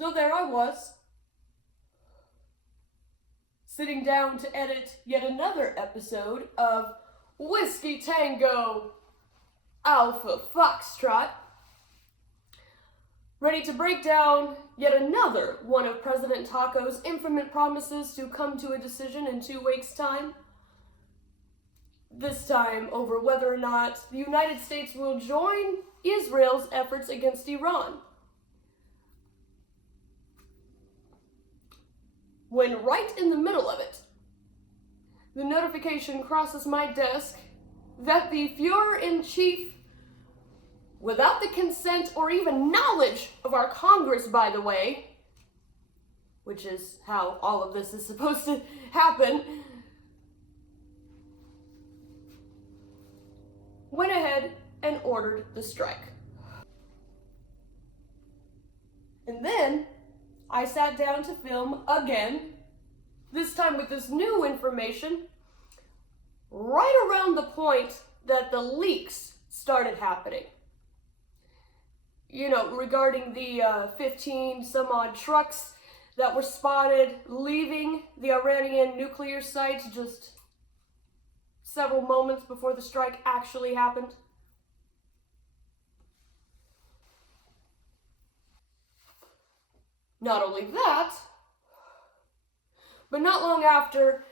So there I was, sitting down to edit yet another episode of Whiskey Tango Alpha Foxtrot, ready to break down yet another one of President Taco's infamous promises to come to a decision in 2 weeks' time. This time over whether or not the United States will join Israel's efforts against Iran. When right in the middle of it, the notification crosses my desk that the Führer-in-Chief, without the consent or even knowledge of our Congress, by the way, which is how all of this is supposed to happen, went ahead and ordered the strike. And then I sat down to film again, this time with this new information, right around the point that the leaks started happening. You know, regarding the 15 some odd trucks that were spotted leaving the Iranian nuclear sites just several moments before the strike actually happened. Not only that, but not long after,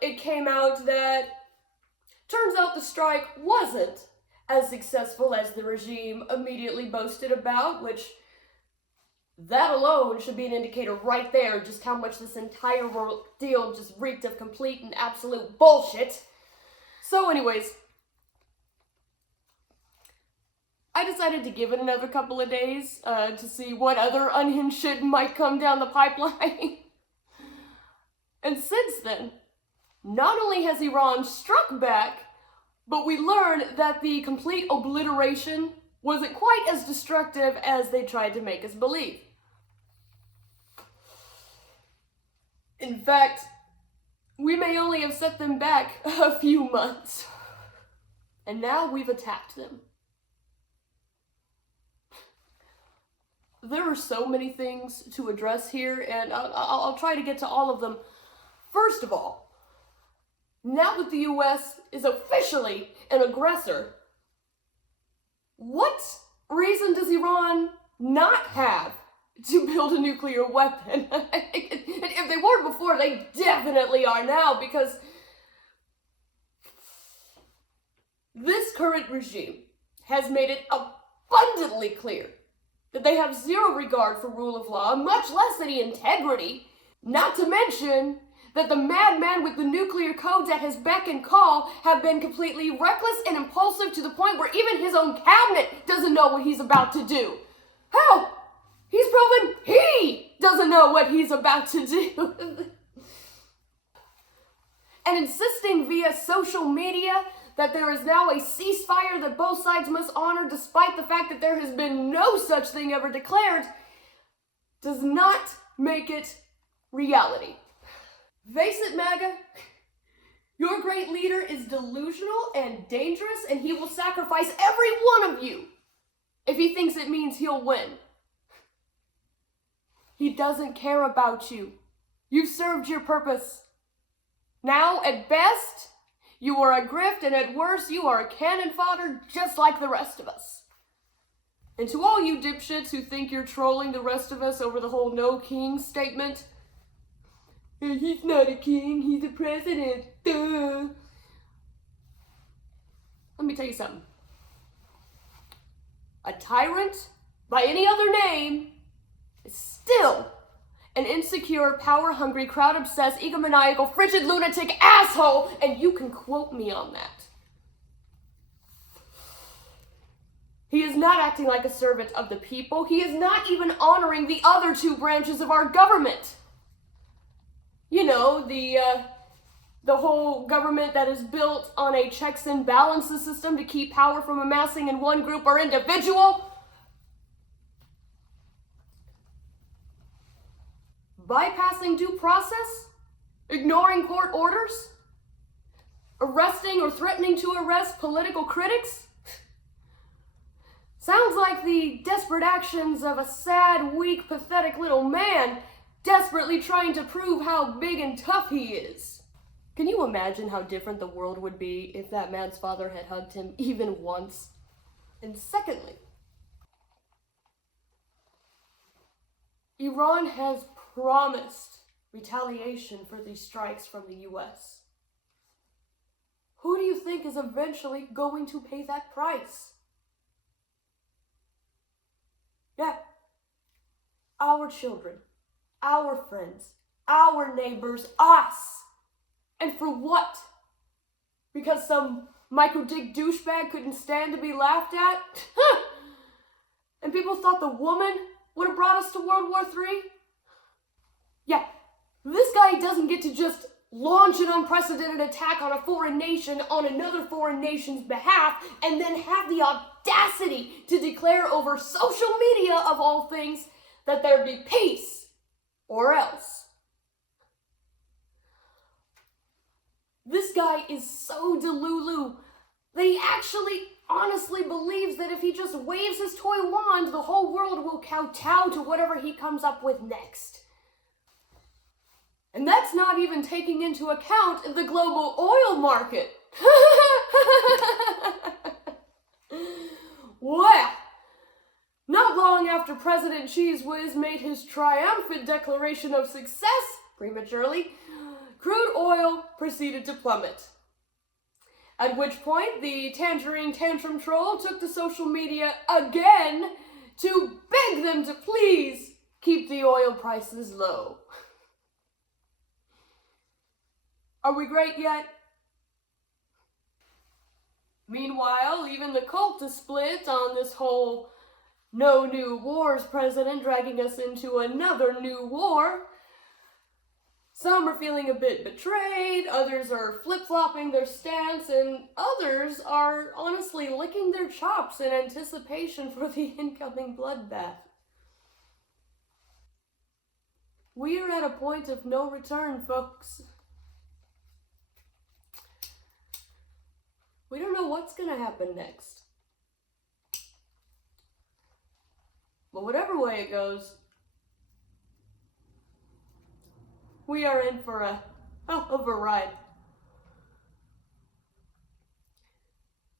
it came out that turns out the strike wasn't as successful as the regime immediately boasted about, which that alone should be an indicator right there just how much this entire deal just reeked of complete and absolute bullshit. So anyways, I decided to give it another couple of days to see what other unhinged shit might come down the pipeline. And since then, not only has Iran struck back, but we learned that the complete obliteration wasn't quite as destructive as they tried to make us believe. In fact, we may only have set them back a few months. And now we've attacked them. There are so many things to address here, and I'll try to get to all of them. First of all, now that the U.S. is officially an aggressor, what reason does Iran not have to build a nuclear weapon? If they weren't before, they definitely are now, because this current regime has made it abundantly clear that they have zero regard for rule of law, much less any integrity, not to mention that the madman with the nuclear codes at his beck and call have been completely reckless and impulsive to the point where even his own cabinet doesn't know what he's about to do. Hell, he's proven he doesn't know what he's about to do. And insisting via social media that there is now a ceasefire that both sides must honor despite the fact that there has been no such thing ever declared does not make it reality. Face it, MAGA, your great leader is delusional and dangerous, and he will sacrifice every one of you if he thinks it means he'll win. He doesn't care about you. You've served your purpose. Now, at best, you are a grift, and at worst, you are a cannon fodder just like the rest of us. And to all you dipshits who think you're trolling the rest of us over the whole no king statement, he's not a king, he's a president. Duh. Let me tell you something. A tyrant, by any other name, is still an insecure, power-hungry, crowd-obsessed, egomaniacal, frigid, lunatic asshole, and you can quote me on that. He is not acting like a servant of the people. He is not even honoring the other 2 branches of our government. You know, the whole government that is built on a checks and balances system to keep power from amassing in one group or individual. Bypassing due process, ignoring court orders, arresting or threatening to arrest political critics, Sounds like the desperate actions of a sad, weak, pathetic little man desperately trying to prove how big and tough he is. Can you imagine how different the world would be if that man's father had hugged him even once? And secondly, Iran has promised retaliation for these strikes from the US. Who do you think is eventually going to pay that price? Yeah, our children, our friends, our neighbors, us. And for what? Because some micro-dick douchebag couldn't stand to be laughed at? And people thought the woman would have brought us to World War III? Yeah, this guy doesn't get to just launch an unprecedented attack on a foreign nation on another foreign nation's behalf and then have the audacity to declare over social media, of all things, that there be peace or else. This guy is so delulu that he actually honestly believes that if he just waves his toy wand, the whole world will kowtow to whatever he comes up with next. And that's not even taking into account the global oil market. Well, not long after President Cheese Whiz made his triumphant declaration of success prematurely, crude oil proceeded to plummet. At which point, the tangerine tantrum troll took to social media again to beg them to please keep the oil prices low. Are we great yet? Meanwhile, even the cult is split on this whole no new wars president dragging us into another new war. Some are feeling a bit betrayed, others are flip-flopping their stance, and others are honestly licking their chops in anticipation for the incoming bloodbath. We are at a point of no return, folks. We don't know what's going to happen next. But whatever way it goes, we are in for a hell of a ride.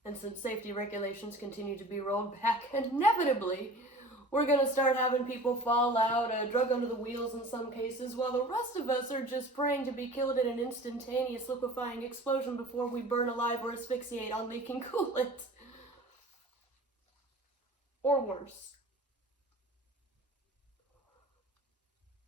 And since safety regulations continue to be rolled back, inevitably, we're going to start having people fall out, drug under the wheels in some cases, while the rest of us are just praying to be killed in an instantaneous liquefying explosion before we burn alive or asphyxiate on leaking coolant. Or worse.